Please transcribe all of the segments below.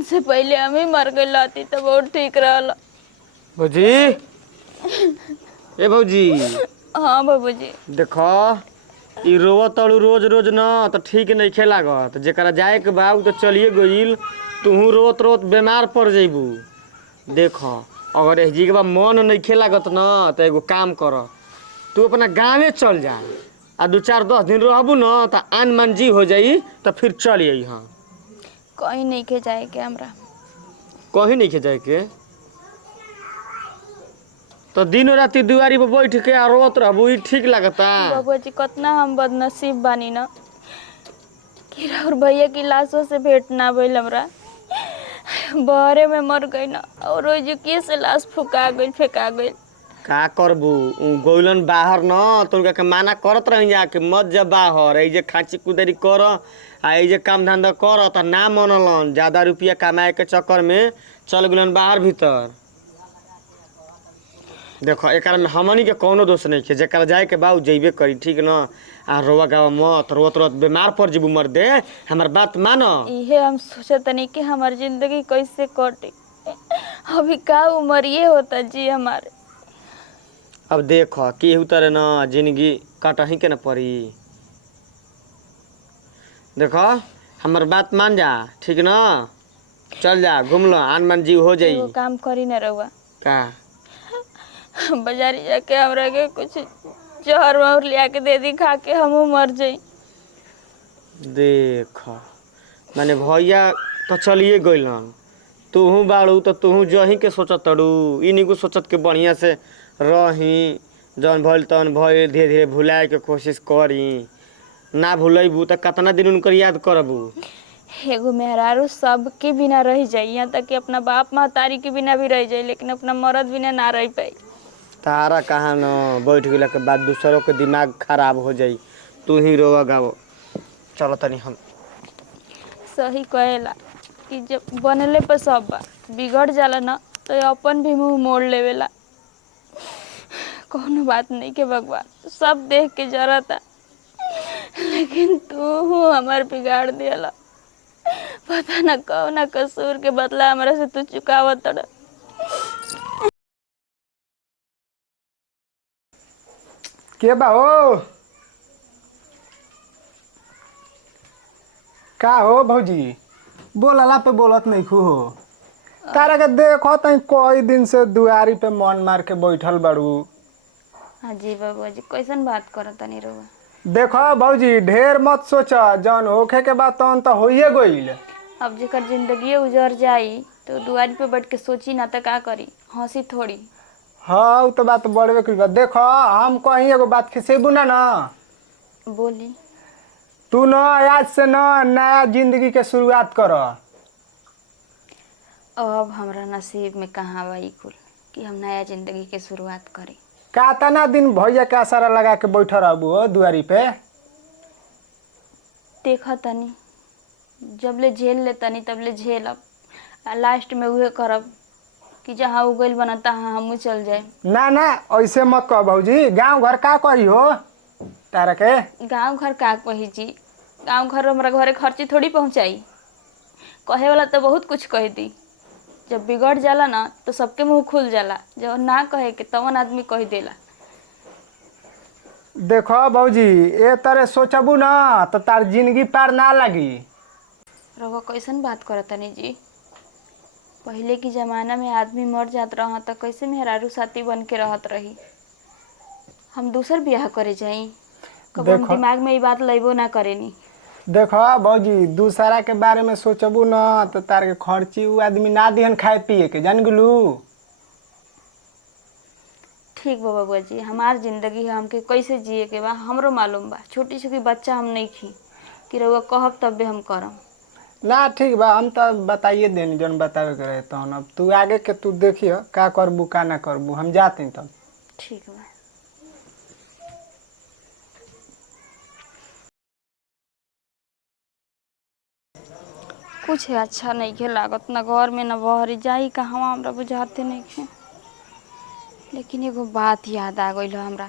उनसे पहले हम ही मर गई लाती तो बहुत ठीक रहला। भौजी ए भौजी हाँ बाबूजी। देखो ई रोवत तड़ू रोज रोज न तो ठीक नहीं लागत। जेकरा जाए के बा उ तो चलिए गईल, तुहू रोत रोत बीमार पड़ जइबू। देखो अगर एह जी के बा मन नहीं लागत न तो एगो काम कर, तू अपना गाँवे चल जा आ 2-4-10 दिन रहबू न तो आन मान जी हो जाई तो फिर चल आई। हाँ कहीं नहीं के जाए के हमरा। कहीं नहीं के जाए के तो दिन राति दुआरी पर बैठ के आ रोत रहबू, ई ठीक लगता? बाबूजी कितना हम बदनसीब बानी ना कि और भैया की लाशों से भेंट ना भइल हमरा। बहरे में मर गई ना और रोज के से लाश फुका गई फेंका गई। का करबू गोइलन बाहर न तो उनका के माना करत रही जा कि मत जा बाहर, ए जे खाची कुदरी कर आ ए जे काम धंधा कर त ना मनलन। ज्यादा रुपया कमाए के चक्कर में चल गलन बाहर भीतर। देखो एकरा में हमनी के कोनो दोष नहीं है, जेकरा जाए के बा उ जइबे करी, ठीक न? आ रोवा गावा मत, रोत रोत बीमार पड़ जीबू मर दे। हमार बात मान। इहे हम सोचतनी कि हमार जिंदगी कैसे कटे। अभी का उम्र ये होता जी हमारे। अब देखो केहू तरह न जिंदगी कटही के न पड़ी। देखो हमार बात मान जा, ठीक न? चल जा घूम लो, आन मन जीव हो जाई। एगो काम करी न रहुआ, का बाजारी जाके हमरा के कुछ जहर वहर लिया के दे दी, खा के हमहू मर जाई। देख माने भैया तो चलिए गइलन, तूहू बाड़ू तो तूहू जही के सोचत तड़ू। ई निकू सोचत के बढ़िया से रही, जौन भइल तौन भइल, धीरे धीरे भुलाए के कोशिश करी। ना भुलैबू तो कितना दिन उनकर याद करबू। एगो मेहरारू सबके बिना रह जाई, यहाँ तक कि अपना बाप महतारी के बिना भी रह जाई, लेकिन अपना मर्द बिना ना रह पाई। तारा कहाँ न बैठ गेला के बाद दूसरों के दिमाग खराब हो जाई। तू ही रोवा गावो। चलो तनी हम सही कहेला कि जब बनले पर सब बा बिगड़ जाला ना तो अपन भी मुंह मोड़ लेवेला। कोनो बात नहीं के भगवान सब देख के जरता, लेकिन तू हमार बिगाड़ दिया। पता न कौन कसूर के बदला हमरा से तू चुकावत तड़। के बा हो? का हो भौजी, बोलला पे बोलत नहीं खू हो। तारा के देखो तई कई दिन से दुआरी पे मन मार के बैठल बाड़ू। हाँ जी बाबू जी, कैसन बात करत नहीं रहुआ। देखो भौजी ढेर मत सोचा, जौन होखे के बाद तौन तो होइए गइल। अब जेकर जिंदगी उजर जाई तो दुआरी पे बैठ के सोची ना तो का करी, हंसी थोड़ी। हाँ उ तो बात बड़वे कइल बा। देखो हम कहीं एगो बात खिसेबू ना ना, बोली। तू न आज से न नया जिंदगी के शुरुआत कर। अब हमरा नसीब में कहाँ बा ई कुल कि हम नया जिंदगी के शुरुआत करी। का तना दिन भैया के आसारा लगा के बैठ रहबू हो दुआरी पे? देखा तनी जबले झेल ले तनी तबले झेलब, आ लास्ट में उहे करब कि जहाँ उगल बना तहाँ हमू चल जाए। ना ना ऐसे मत कह भौजी, गांव घर का कही हो तारा के? गांव घर का कही जी, गांव घर हमारा घरे खर्ची थोड़ी पहुँचाई। कहे वाला तो बहुत कुछ कह दी, जब बिगड़ जाला ना तो सबके मुंह खुल जाला, जब ना कहे के तवन आदमी कह देला। देखो भौजी ए तरह सोचबू ना तो तार जिंदगी पार ना लगी। रउआ कैसन बात करतनी जी? पहले के जमाना में आदमी मर जात रहा तो कैसे मेहरारू साथी बन के रहत रही। हम दूसर ब्याह करे जाई? कब हम दिमाग में ये बात लइबो ना करेनी। देखो भौजी दूसरा के बारे में सोचबू ना तो तार के खर्ची उ आदमी ना दिहन खाए पिए के, जान गेलू? ठीक बा बबुआ जी, हमार जिंदगी है, हमके कैसे जिए के बा हमरो मालूम बा। छोटी छोटी बच्चा हम नहीं खी कि रउआ कहब तबे हम करम। ना ठीक बा, हम तो बताइए देनी जौन बतावे के रहे। तहन अब तू आगे के तू देखियो का करबू का ना करबू, हम जाते तब। ठीक बा। कुछ अच्छा नहीं खे लागत, ना घर में ना बहरी जाई कहवा हमरा बुझाते नहीं खे। लेकिन एगो बात याद आ गइल हमरा,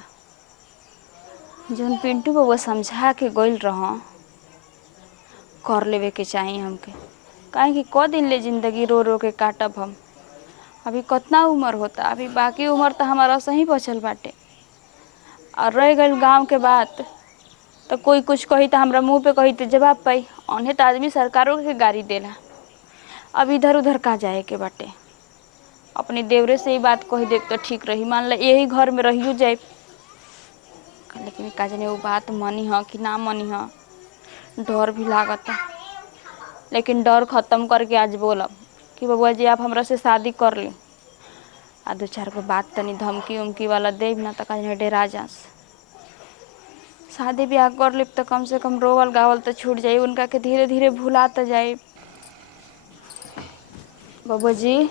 जौन पिंटू बबुआ समझा के गइल रह कर लेवे के चाहिए हमके। काहे कि क दिन ले जिंदगी रो रो के काटब हम। अभी कितना उम्र होता, अभी बाकी उम्र तो हमारा सही बचल बाटे। और रह गई गांव के बात, तो कोई कुछ कही तो हमरा मुंह पे कही तो जवाब पाई। उन्हें तो आदमी सरकारों के गाड़ी देला। अब इधर उधर का जाए के बाटे, अपनी देवरे से ही बात कही दे तो ठीक रही। मान ला यही घर में रहियो जाए, लेकिन का जाने वो बात मनी ह कि ना मनी ह, डर भी लागता। लेकिन डर खत्म करके आज बोलब कि बबुआ जी आप हमरा से शादी कर ली। आ 2-4 गो बात तनी धमकी उमकी वाला देब ना तो का जाने डेरा जास। शादी ब्याह कर लेब तो कम से कम रोवल गावल तो छूट जाई, उनका के धीरे धीरे भुला तो जाए। बबुआ जी,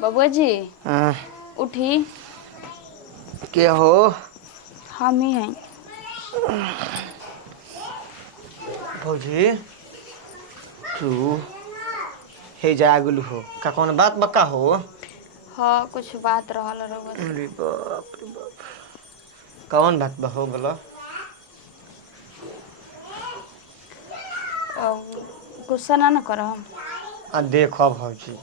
बबुआ जी उठी। के हो? हम ही हैं। भौजी तू हे जागुल हो का कौन बात बका हो? हाँ कुछ बात रहल रउआ से। अरे बाप रे बाप, कौन बात बा हो बोलो? गुस्सा ना न करम। आ देखो भौजी,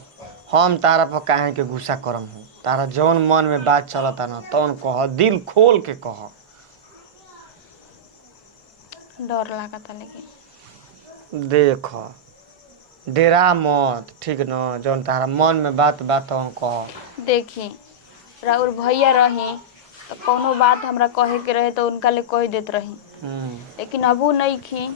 हम तारा पर काहे के गुस्सा करम हो? तारा जौन मन में बात चलता ना तौन कह, दिल खोल के कह। डर लागता लेकिन। देख डेरा मत, ठीक न? जौन तारा मन में बात तौन कह। देखी राउर भैया रही तो कोनो बात हमरा कहे के रहे तो उनका ले कह देत रही, लेकिन अबू नहीं खी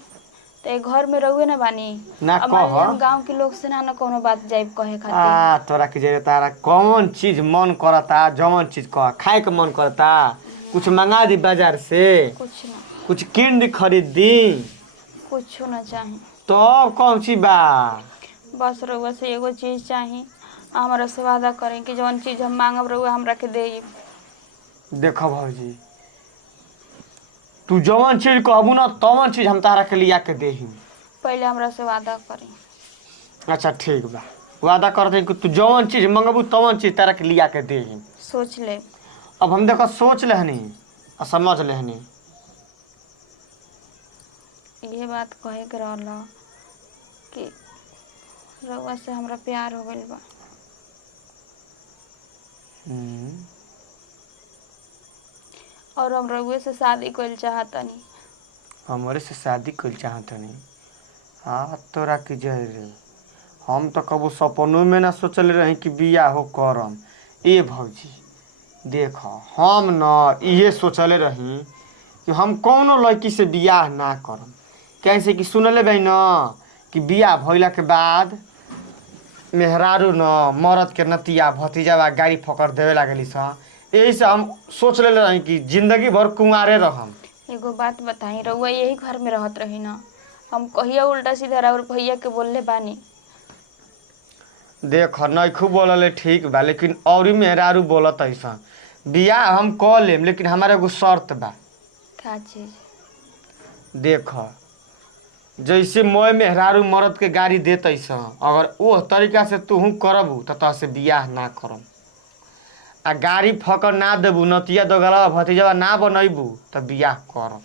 तो एक घर में रहुए ना बानी। ना अब मान ली कह। हम गांव के लोग से ना कोनो बात जाइब कहे खातिर। तोरा के जे तारा कौन चीज मन करता, जौन चीज कह। खाए के मन करता, कुछ मंगा दी बाजार से, कुछ ना, कुछ किन दी खरीद दी, कुछ ना चाही। तो कौन सी बा? बस रउआ से एगो चीज चाही, हमरा से वादा करें कि जौन चीज हम मांगब रउआ हमरा के देई। देखो भौजी, तू जौन चीज कहबू ना तौन चीज हम तारा के लिया के देही। पहले हमरा से वादा करें। अच्छा ठीक बा, वादा करते कि तू जौन चीज मंगबू तौन चीज तारा के लिया के देही। सोच ले। अब हम देखो सोच लेहनी और समझ लेहनी। ये बात कहे के रहल कि रउआ से हमरा प्यार हो गइल बा। और हम रउए से शादी कइल चाहतनी। हमरे से शादी कइल चाहतनी? हाँ तोरा की जय रे, हम तो कबो सपनों में ना सोचले रही कि बियाह हो करम। ए भौजी देख, हम न इहे सोचले रही कि हम कौनो लड़की से बियाह ना करम। कैसे कि सुनले भाई न कि बियाह भइला के बाद मेहरारू न मरद के नतिया भतीजा गाड़ी फकर देवे लागली स। यही से हम सोच ले रही कि जिंदगी भर कुंवारे रहम। एगो बात बताई, रउआ यही घर में रहत रही ना, हम कहिया उल्टा सीधा और भैया के बोलले बानी? देख नइखू बोलले ठीक बा, लेकिन औरी मेहरारू बोलत ऐसा। बियाह हम क लेम, लेकिन हमारे एगो शर्त बा। का चीज? देख जैसे मोय मेहरारू मरद के गाड़ी देत ऐसा, अगर वो तरीका से तूहू करबू तो तह से बियाह ना करम। आ गाड़ी फकर ना देबू, नतिया दोगला भतीजा ना बनैबू तो बियाह करम।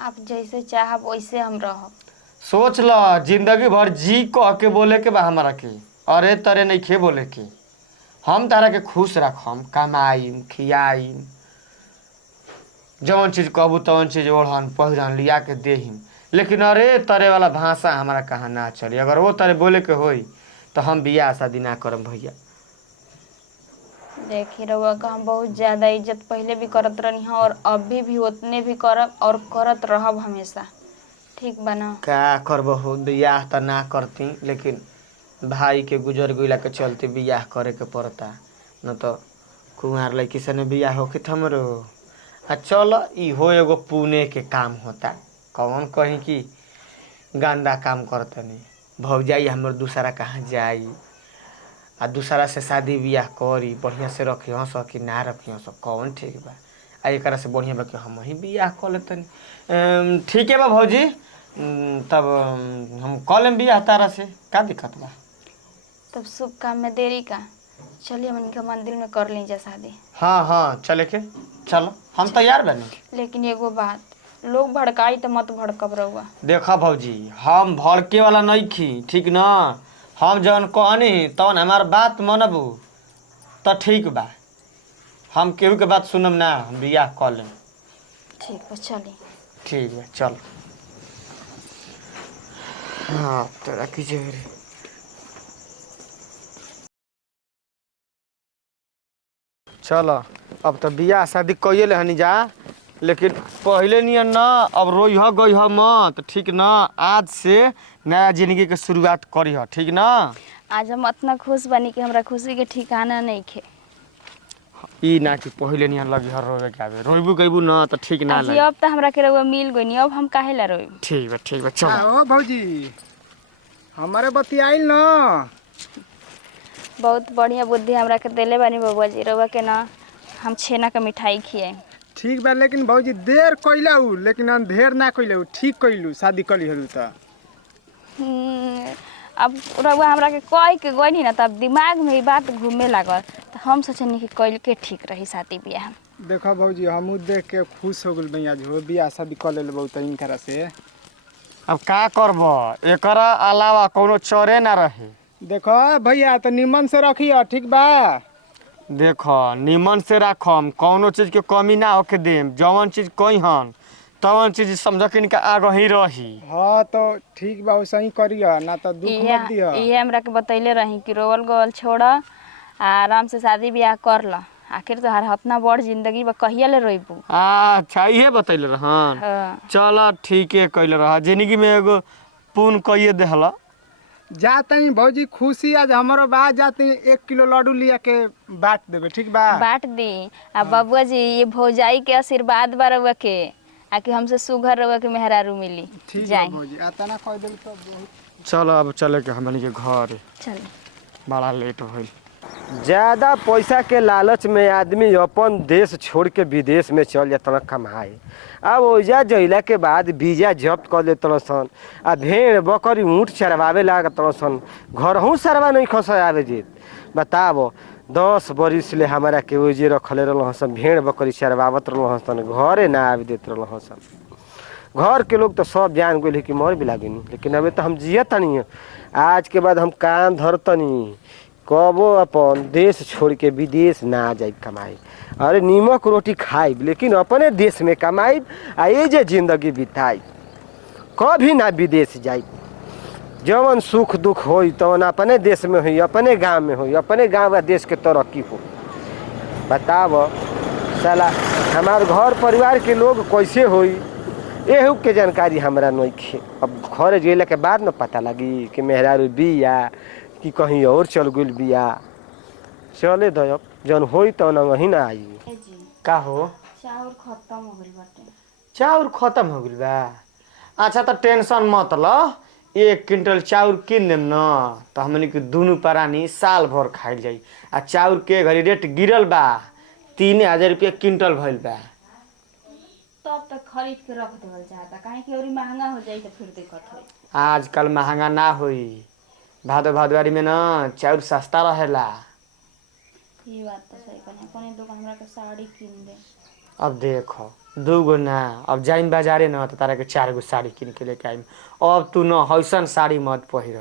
आप जैसे चाहब वैसे हम रहब। सोच ल, जिंदगी भर जी कह के बोले के बा हमरा के, अरे तरे नइखे बोले के। हम तारा के खुश रखम, कमाईम, खियाईम, जौन चीज कहबू तौन चीज ओढ़न पहिरन लिया के देहिम। लेकिन अरे तरे वाला भाषा हमारा कहाँ ना चली। अगर वो तरे बोले के होई तो हम बियाह शादी ना करम भैया। देखी रउआ का हम बहुत ज्यादा इज्जत पहले भी करत रही हाँ, और अभी भी उतने भी करब और करत रहब हमेशा। ठीक बा ना? का करबहु, बियाह तो ना करती, लेकिन भाई के गुजर गइला के चलते बियाह करे के पड़ता, न तो कुंवार लड़की से न बियाह होके हमरो। आ चल इहो एगो पुण्य के काम होता। कौन कहीं कि गंदा काम करतनी, भौजाई हमर दूसरा कहाँ जाई आ दूसरा से शादी बियाह करी, बढ़िया से रखी हंस कि ना रखी हंस, कौन ठीक बा? आ एकरा से बढ़िया बा कि हम ही बियाह कर लेतनी। ठीक है बा भौजी, तब हम कह लेम बियाह तारा से, का दिक्कत बा? तब शुभ काम में देरी का, चलिए हमन के मंदिर में कर लीजिए शादी। हाँ हाँ चले के, चलो हम तैयार बने। लेकिन एगो बात, लोग भड़काई तो मत भड़कब रहुआ। देखा भौजी हम भड़के वाला नहीं खी ठीक ना। हम जौन कहनी तौन हमार बात मनबू तो ठीक बा। हम केहू के बात सुनम ना, हम बियाह कर लेम। ठीक बा चली। ठीक है चल। हाँ तेरा कीजिए रे। चल अब तो बियाह शादी कइए ले हनी जा, लेकिन पहले नियन ना अब रोइह गइह मत ठीक ना। आज से नया जिंदगी के शुरुआत करीह ठीक ना। आज हम इतना खुश बनी कि हमरा खुशी के ठिकाना नहीं खे। ई ना कि पहले नियन लगी हर रोवे के आवे, रोइबू गइबू ना तो ठीक ना जी लगी। अब तो हमरा के रहुआ मिल गई, अब हम काहे ला रोई। ठीक बा चल। ओ भौजी हमारे बतियाइल ना। बहुत बढ़िया बुद्धि हमरा के देले बानी बबुआ जी, रहुआ के ना हम छेना का मिठाई खियाई। ठीक बा लेकिन भौजी देर कइलाऊ लेकिन अंधेर ना कइलाऊ, ठीक कइलू शादी कली हलू त। अब रहुआ हमरा के कह के गई ना, तब दिमाग में ई बात घूमे लागल तो हम सोचनी कि कइल के ठीक रही शादी ब्याह। देखो भौजी हमू देख के खुश हो गइल भैया जो बियाह शादी कर लेले बहुत इनकरा से। अब का करब, एकरा अलावा कोनो चरे ना रहे। देखो भैया तो निमन से रखियो ठीक बा। देखो निमन से राखम, कौनो चीज के कमी ना होके देम। जवन चीज कही हन तवन चीज समझ के इनका आगे ही रही। हाँ तो ठीक बा वैसे ही करियो ना तो दुख मत दियो। ये हमरा के बतैले रही कि रोवल गोवल छोड़ आराम से शादी ब्याह कर ल। आखिर तो हर इतना बड़ जिंदगी बा, कहिया ले रोइबू। अच्छा इहे बतैले रहन। हाँ। चल ठीके कइले रह, जिंदगी में एगो पुण्य कइए देहला। जाते भौजी खुशी आज हमारो बा, जाते 1 किलो लड्डू लिया के बांट देबे ठीक बा। बांट दी। आ बबुआ जी ये भौजाई के आशीर्वाद बा रउआ के, आकि हमसे सुघर रउआ के मेहरारू मिली। ठीक है जाई भौजी आतना कह देल तो बहुत। चल अब चले के हमनी के घर, चल। बड़ा लेट होइल। ज़्यादा पैसा के लालच में आदमी अपन देश छोड़ के विदेश में चल जाता कमाए। अब ओइजा जइला के बाद वीजा जब्त कर लेते सन, आ भेड़ बकरी ऊँट चरवावे लागत सन। घरहू सरवा नहीं खस आवे जे। बताबो 10 बरिस ले हमारा के ओइजे रखले रह सन, भेड़ बकरी चरवावत रह सन, घरे ना आवे देत रह सन। घर के लोग तो सब जान गए कि मर भी लागिनी, लेकिन अभी तो हम जियतनी। आज के बाद हम काम धरतनी, कबो अपन देश छोड़ के विदेश ना जाए कमाई। अरे नीमक रोटी खाई लेकिन अपने देश में कमाई, आ ये जे जिंदगी बिताई, कभी ना विदेश जाई। जवन सुख दुख होई तवन अपने देश में होई, अपने गांव में होई, अपने गांव व देश के तरक्की हो। बताव साला हमार घर परिवार के लोग कैसे होई, एहू के जानकारी हमरा नहीं खे। अब घर गेला के बाद न पता लगी कि मेहरारू बिया कि कहीं और चल गइल बिया। चले दब जन होई तो न वही ना आई। का हो, चाउर खत्म हो गइल बाटे। चाउर खत्म हो गइल बा? अच्छा तो टेंशन मत ल, 1 क्विंटल चाउर किन देम न तो हमनी के दुनू प्राणी साल भर खाइल जाई। आ चाउर के घड़ी रेट गिरल बा, 3000 रुपया क्विंटल भइल बा। तब तक खरीद के रख देवल चाहता, काहे कि और महंगा हो जाई तो फिर दिक्कत होई। आजकल महंगा ना होई, भादो भादवारी में न चाउर सस्ता रहेला। ये बात तो सही कहनी, अपने दुकान हमरा के साड़ी किन दे। अब देखो 2 गो ना, अब जाइम बाजारे न तो तारा के 4 गो साड़ी किन के लेके आइम। अब तू न हईसन साड़ी मत पहिर,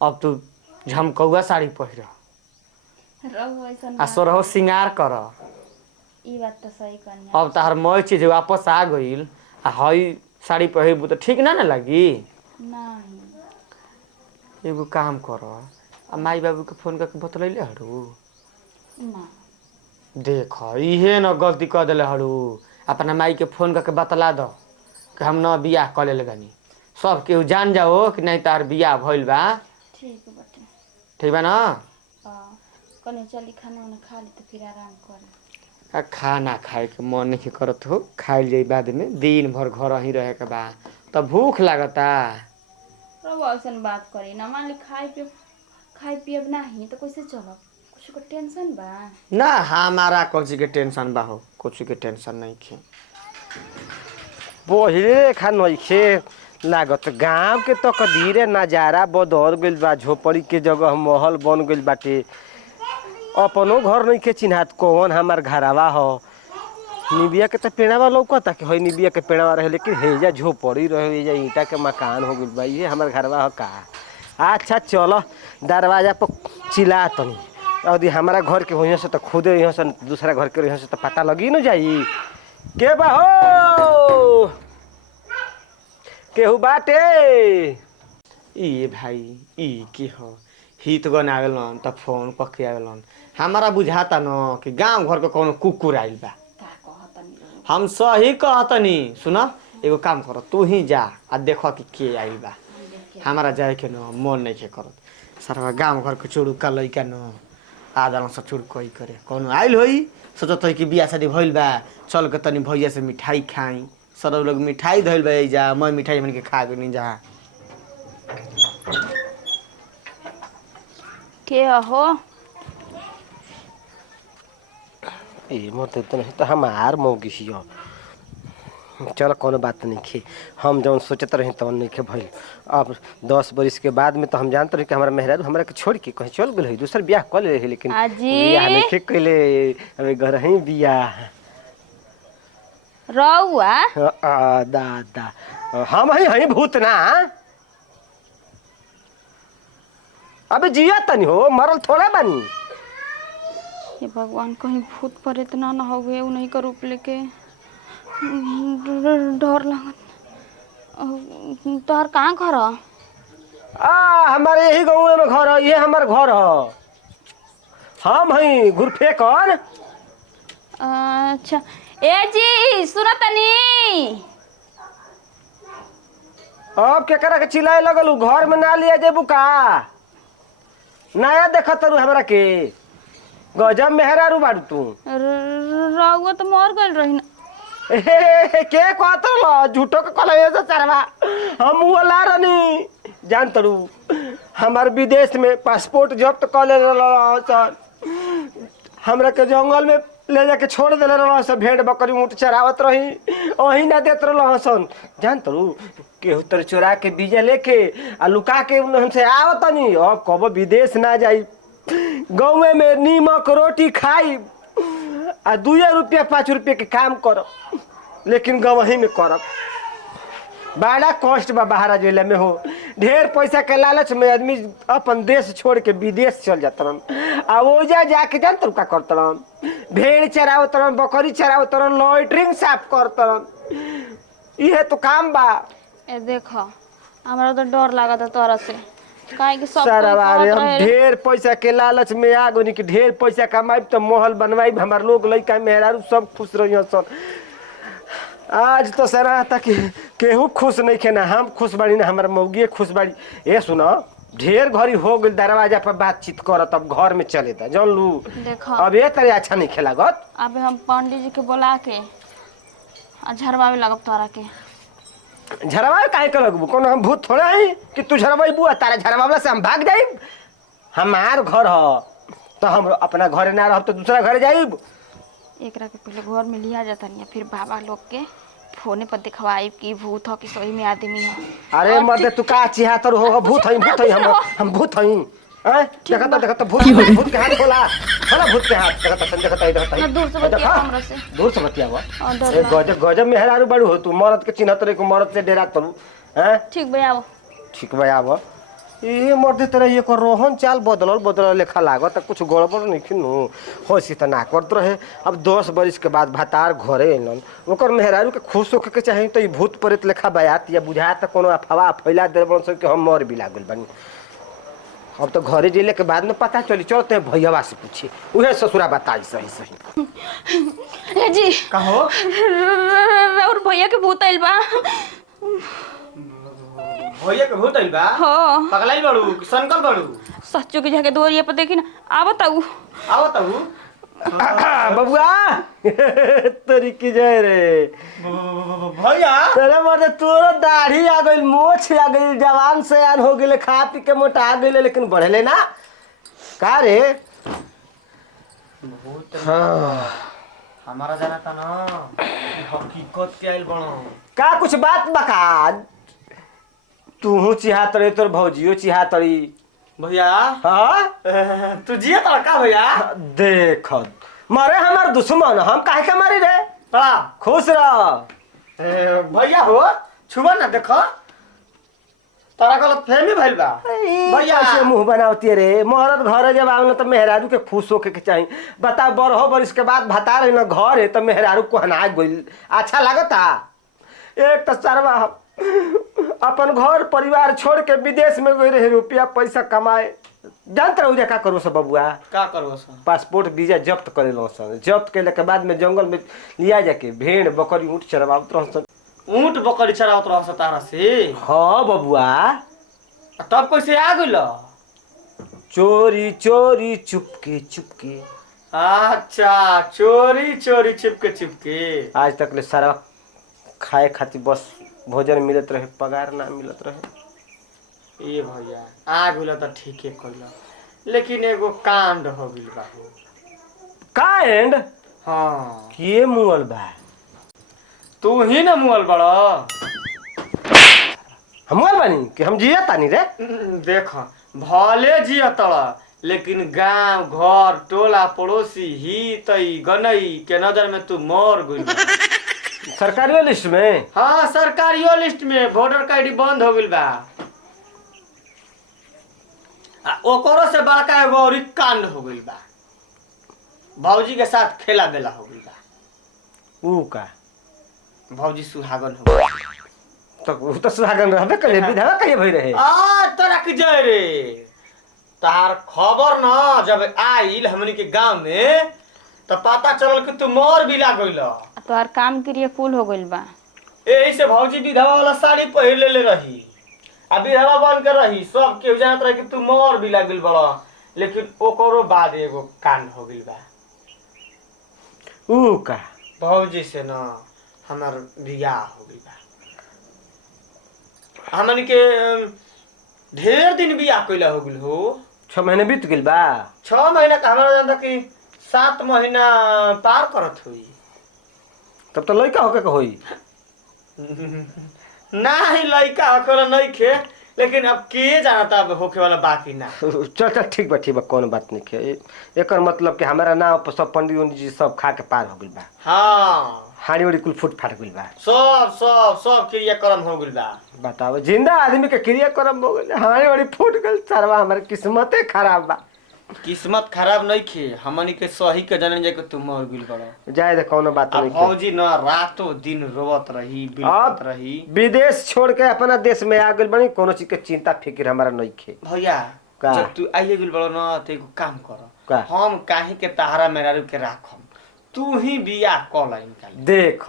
अब तू झमकौआ साड़ी पहिर रहुआ ऐसन आ सोरहो सिंगार कर। ई बात तो सही कहनी। अब तार मई चीज वापस आ गइल, आ हई साड़ी पहिरबू तो ठीक ना लगी। नहीं एगो काम कर, आ माई बाबू के फोन करके बतलैले हरू ना। देख इहे न गलती कर दिले हरू, अपना माई के फोन करके बतला दो कि हम न बियाह कर ले बानी। सब केहू जान जाओ कि नहीं तार बियाह भइल बा। ठीक बाटे। ठीक बा ना? कने चली खाना वाना खा ली तो फिर आराम कर। आ खाना खाए के मन नहीं करत हो, खाइल जाई बाद में, दिन भर घर ही रहे के बा तो भूख लागता। रहुआ ऐसन बात करी ना, मान ली खाई पियब नहीं तो कैसे चलब, कुछ को टेंशन बा? ना हमारा कुछ के टेंशन बा हो, कुछ के टेंशन नहीं खे। पहिले खा नइखे लागत। गांव के तकदीरे नजारा बदल गइल बा, झोपड़ी के जगह महल बन गइल बाटे। अपनो घर नइखे चिन्हात कौन हमार घरवा हो। निबिया के तो पेड़ावा लौकता कि हई निबिया के पेड़ावा रहे, लेकिन हेजा झोपड़ी रहे, हेजा ईंटा के मकान हो गइल बा। ये हमार घरवा हो का। अच्छा चलो दरवाजा पर चिल्ला तनी, यदि हमारा घर के होइहं से तो खुदे यहाँ से दूसरा घर के यहाँ से तो पता लगी न जाई के बा हो केहू बाटे। ई भाई ई की हो हित गन आवेलन त फोन पके आवेलन। हमारा बुझाता न कि गांव घर के कोनो कुकुर आइल बा। हम सही कहतनी। सुन एगो काम कर, तू ही जा आ देख कि के आइल बा। हमारा जाए के न मन नहीं के करत। सारा गांव घर के चुड़ुका लइका न आदन से चुड़कई करे कोनो आइल होई, सोचत होई कि बियाह शादी भइल बा, चल के तनी भैया से मिठाई खाई। सब लोग मिठाई धइल बा जा, मैं मिठाई मन के खा गनी जा। के हो ए मत तो नहीं तो हमार मौगी हियो। चल कोनो बात नहीं खे, हम जौन सोचत रही तौन नहीं खे भइल। अब 10 बरिस के बाद में तो हम जानते रही कि हमारा मेहरारू हमरा के छोड़ के कहीं चल गेल है, दूसर ब्याह कर ले रही, लेकिन ब्याह नहीं खे कइले। अबे घर ही बियाह रउआ दादा हम ही भूत ना। अबे जिया तनी हो, मरल थोड़े बानी। ये भगवान कहीं भूत प्रेत ना हो गए उन्हीं का रूप लेके। डर लगत। तोहर कहाँ घर ह? हमारे यही गाँव में घर है, ये हमार घर है। हम हई घुरफे कौन। अच्छा ए जी सुनो तनी। अब केकरा के चिल्लाए लगलू, घर में ना लिया जेबू का। नया देखत रू हमरा के, गजब मेहरारू बाड़ू तू। रउआ तो मर गइल रही ना। के कहत ल झूठो के कहले से चरवा। हम वाला रनी जान तरू हमार विदेश में पासपोर्ट जब्त कर ले सर। हमरा के जंगल में ले जाके छोड़ देले रह सब, भेड़ बकरी ऊँट चरावत रही, वही ना देत रह सन। जान तरू केहू तर चोरा के बीजा लेके आ लुका के हमसे आवत नहीं। अब कबो विदेश ना जाई, गाँव में नीमक रोटी खाई आ 2 रुपया 5 रुपये के काम करब, लेकिन गवही में करब। बड़ा कष्ट बा बाहर जिले में हो। ढेर पैसा के लालच में आदमी अपन देश छोड़ के विदेश चल जातरन, आ ओजा जाके जान तू का करतरन, भेड़ चरावतरन, बकरी चरावतरन, लॉइटरिंग साफ करतरन। इहे तो काम बा। ए देखो हमरा तो डर लागत है तोरा से, काहे कि सब सरवारे हम ढेर पैसा के लालच में आ गनी कि ढेर पैसा कमाइब तो महल बनवाइब, हमार लोग लइका मेहरारू सब खुश रहियो सन। आज तो सरा तक केहू खुश नहीं खे ना, हम खुश बाड़ी ना हमार मौगी खुश बाड़ी। ए सुनो ढेर घड़ी हो गई दरवाजा पर बातचीत करत, अब घर में चले था जान लू। देखो अब ये तरह अच्छा नहीं खेलागत। अब हम पंडित जी के बुला के झरवावे लगब तोरा के। झरवाए काहे के लगबू, कोनो हम भूत थोड़े हई कि तू झरवाइबू। तारा झरवावला से हम भाग जाइब। हमार घर ह तो हम अपना घर ना रहब तो दूसरा घर जाइब। एकरा के पहले घर में लिया जाता नहीं, फिर बाबा लोग के फोने पर दिखवाई कि भूत हो कि सही में आदमी हो। अरे मर्दे तू का चिहातर हो, भूत हई हम भूत हई। देखत भूत के हाथ खोला भूत के हाथ। देखत दूर से बतिया हमरा से, दूर से बतियावा। डर गजब गजब मेहरारू बड़ू हो तू, मरद के चिन्हत रे को मरद से डेरा तरू हैं। ठीक भैया आओ। ठीक भाई आब ये मर्दे तेरा ये कर रोहन चाल बदलल लेखा लागत, कुछ गड़बड़ नहीं खिनु होसी त ना करत रहे। अब 10 बरिस के बाद भातार घरे एलन, ओकर मेहरारू के खुश होके के चाही तो ई भूत प्रेत लेखा बयात या बुझात कोनो अफवाह फैला दे बन के हम मर भी लागल बानी। अब तो घरे जेले के बाद में पता चली, चलते भैया से पूछी, उहे ससुरा बताई सही सही। ए जी कहो और भैया के भूत आइल बा। भैया के भूत आइल बा? हां पगलाई बड़ू कि संकल बड़ू? सच्चो की जाके दोरिया पर देखी ना आवत आऊ। आवत आऊ बबुआ तोरी की जय रे भैया। तेरे मर्दे तोरो दाढ़ी आ गइल, मोछ आ गइल, जवान सयान हो गेले, खा पी के मोटा गइले, लेकिन बढ़ले ना का रे। भूत हमारा जाना था ना हकीकत के आइल बनो का कुछ बात बका। तू चिहात रही, तोर भौजियो चिहात रही भैया। हाँ तू जिया तड़का भैया। देख मारे हमार दुश्मन, हम काहे के मारी रे। बड़ा खुश रह। भैया हो छुआ ना देखो तारा गलत फहमी भइल बा भैया से मुंह बनावती रे, मरद घर जब आवल तो मेहरारू के खुश होके के चाहिए। बता बरहो बरिस के बाद भता रही ना घर है तो मेहरारू को हना गइल अच्छा लागता। एक तो सरवा अपन घर परिवार छोड़ के विदेश में गई रहे रुपया पैसा कमाए। जानते रहो का करो सब बबुआ, का करो सन पासपोर्ट वीजा जब्त करे लो सन। जब्त कैले के बाद में जंगल में लिया जाके भेड़ बकरी ऊँट चरवावत रहो सन। ऊंट बकरी चरावत रह तारा से। हाँ बबुआ, तब कैसे आ गइल? चोरी चोरी चुपके चुपके। अच्छा चोरी चोरी छिपके छिपके। आज तक ले सारा खाए खातिर बस भोजन मिलत रहे, पगार ना मिलत रहे। ए भैया आ गइल त ठीके कइल, लेकिन एगो कांड हो गइल बा। कांड? हाँ के मुअल बा? तू ही ना मुअल बड़ा। हम मुअल बानी कि हम जिया तानी रे? देख भले जिया तड़ा, लेकिन गांव घर टोला पड़ोसी ही तई गनई के नजर में तू मर गइल। सरकारी लिस्ट में? हाँ सरकारियो लिस्ट में वोटर आईडी बंद हो गइल बा। ओकरो से बड़का एगो और कांड हो गइल बा। भौजी के साथ खेला बेला हो गइल बा। ऊ का? भौजी सुहागन हो गइल। तो ऊ तो सुहागन रहबे करे, विधवा कहिए भई रहे। तोरा के जय रे, तार खबर न जब आइल हमनी के गांव में तो पता चलल कि तू मर भी लागल। तोहर काम क्रिया कुल हो गइल बा। एही से भौजी विधवा वाला साड़ी पहन ले रही, आ विधवा बन के रही, सब केहू जानत रहे कि तू मर भी लागल बड़ा। लेकिन ओकरो बाद एगो कांड हो गइल बा। ऊ का? भौजी से न हमार बियाह हो गइल बा। हमन के ढेर दिन बियाह कइला हो गइल हो। 6 महीने बीत गइल बा। 6 महीना का हमारा जानता कि 7 महीना पार करत हुई। तब तो लड़का होके के होई। नहीं लड़का होके नहीं खे, लेकिन अब के जानता अब होके वाला बाकी ना। चल चल ठीक बा कोनो बात नहीं है। एकर मतलब कि हमारा नाम पर सब पंडित उंडित जी सब खा के पार हो गइल बा। हाँ हाड़ी उड़ी कुल फूट फाट गइल बा। सब सब सब क्रियाक्रम हो गइल बा। बताओ जिंदा आदमी के क्रियाक्रम हो गइल, हाड़ी उड़ी फूट गइल। सरवा हमारे किस्मते खराब बा। किस्मत खराब नहीं खे, हमनी के सही के जाने जाके तू मर गइल बड़ा। जाए दे कोनो बात अब नहीं। भौजी न रातों दिन रोवत रही, बिलखत रही। विदेश छोड़ के अपना देश में आ गइल बनी, कोनो चीज के चिंता फिक्र हमारा नहीं खे। भैया का? जब तू आइए गइल बड़ा न तो एगो काम कर, का? हम काहे के तहारा मेहरारू के राखम, तू ही बियाह कऽ ला इनका। देख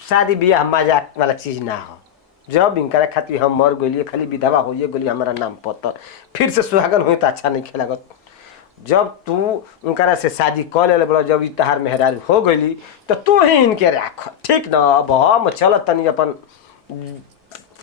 शादी बियाह मजाक वाला चीज ना हो। जब इनकरा खातिर हम मर गइलिए, खाली विधवा होइए गइली हमारा नाम पत्तर, फिर से सुहागन हुई तो अच्छा नहीं खेलागत। जब तू उनकरा से शादी कर ले बड़ा, जब तहार मेहरारू हो गइली तो तू ही इनके राख, ठीक न? अब हम चल तनी अपन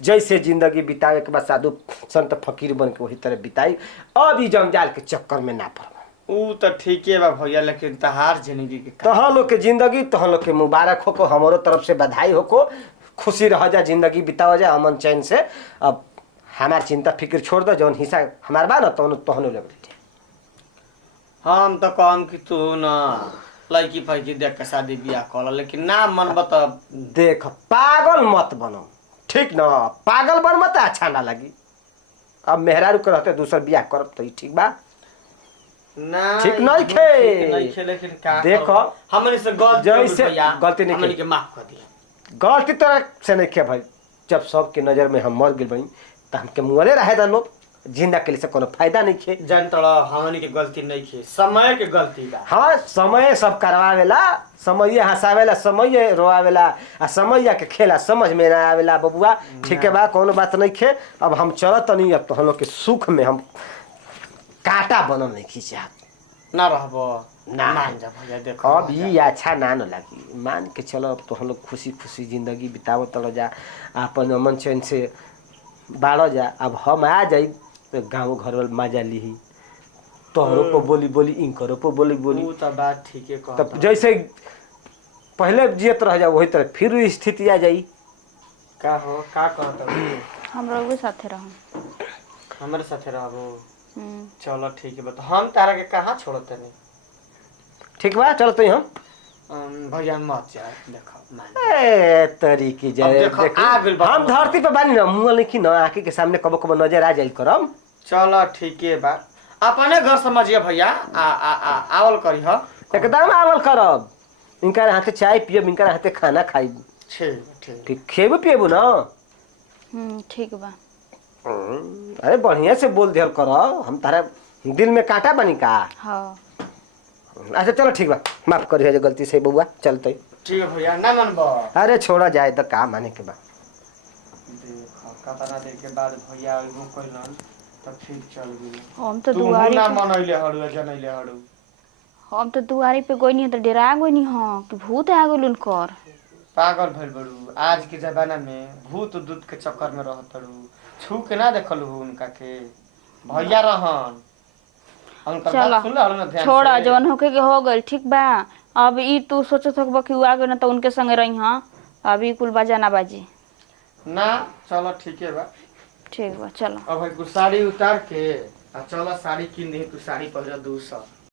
जैसे जिंदगी बितावे के बाद साधु संत फकीर बन के वही तरह बिताई। अब ई जंजाल के चक्कर में ना पड़। ऊ तो ठीके बा भैया, लेकिन तहार जिंदगी के तहन लोग के जिंदगी तहन लोग के मुबारक हो को, हमारो तरफ से बधाई हो को। खुशी रह जा, जिंदगी बितावा जा अमन चैन से। अब हमार चिंता फिक्र छोड़ दो, जौन हिस्सा हमार बा न तहन ले। हम तो कहम कि तू ना लड़की फैकी देख के शादी बियाह कर ला, लेकिन ना मन बता। देख पागल मत बनो, ठीक न? पागल बन मत, अच्छा ना लगी। अब मेहरारू के रहते दूसर बियाह करब तो ठीक बा। ना ठीक नहीं खे। नहीं खे, लेकिन का देखो हमने से गलती जैसे गलती नहीं हमने के के माफ कर दिया। गलती तो से नहीं किया भाई। जब सबके नजर में हम मर गए बनी तो हमके मुँहले रहे था लोग, जिंदा के लिए से कोनो फायदा नहीं खे। जान तड़ा हमने के गलती नहीं खे, समय के गलती बा। हाँ समय सब करवावेला, समय हंसावेला, समय रोआवेला, आ समय के खेला समझ में ना आवेला बबुआ। ठीक है बा, कोनो बात नहीं खे। अब हम चलत नहीं, अब तो हम लोग के सुख में हम कांटा बनल नहीं खींचा ना रहबो ना। मान जा भैया, देखो अब ये अच्छा ना न लगी। मान के चलो अब तो हम लोग खुशी खुशी जिंदगी बितावो तलो जा, अपन अमन चैन से बाड़ो जा। अब हम आ जाई तो गाँव घर वाल मजा ली, तोहरों को बोली बोली, इनकरों को बोली बोली। ऊ तो बात ठीके कहता। तब जैसे पहले जियत रह जा वही तरह फिर स्थिति आ जाई। का हो का कहता हम लोग साथे रहम। हमारे साथे रहबो? चलो ठीक है, बता हम तारा के कहाँ छोड़ते नहीं। ठीक बा, चलो तो हम भैया मत जा देखो मान ए तरी की अब जाए देखो, आ गइल बा हम कोनो धरती पे बानी ना मुंह लिखी ना आंखी के सामने कबो कबो नजर आ जाइल करम। चलो ठीके बा अपने घर समझिए भैया आ आवल करी ह एकदम आवल करब। इनका हाथे चाय पियब, इनका हाथे खाना खाइब। ठीक ठीक कि खेबू पियबू ना। ठीक बा। अरे बढ़िया से बोल दिया कर, हम तारा दिल में कांटा बनी का। हाँ अच्छा चलो ठीक बा, माफ करिए गलती से बउआ, चलते। ठीक है भैया ना मनबो। अरे छोड़ा जाए तो का माने के बा। देखो कतना देर के बाद भैया एगो कइलन त फिर चल गेल। हम तो तू दुआरी ना पे मनैले हड़ू जनैले हड़ू। हम तो दुआरी पे गइनी तो डरा गइनी हाँ कि भूत आ गइल उनकर। पागल भइल बड़ू, आज के जमाना में भूत दूत के चक्कर में रहत बड़ू। छू के ना देखलू उनका के भैया रहन। उनकर चलो बात सुन ले ना ध्यान छोड़ा से। जवन होके के हो गइल ठीक बा। अब ई तू सोचत होबा कि उ आ गइल ना तो उनके संगे रही हाँ। अब ई कुल बाजा ना बाजी। ना चलो ठीके बा। ठीक बा चलो। अब है कुछ साड़ी उतार के आ चलो साड़ी किन दे, तू साड़ी पहन 200।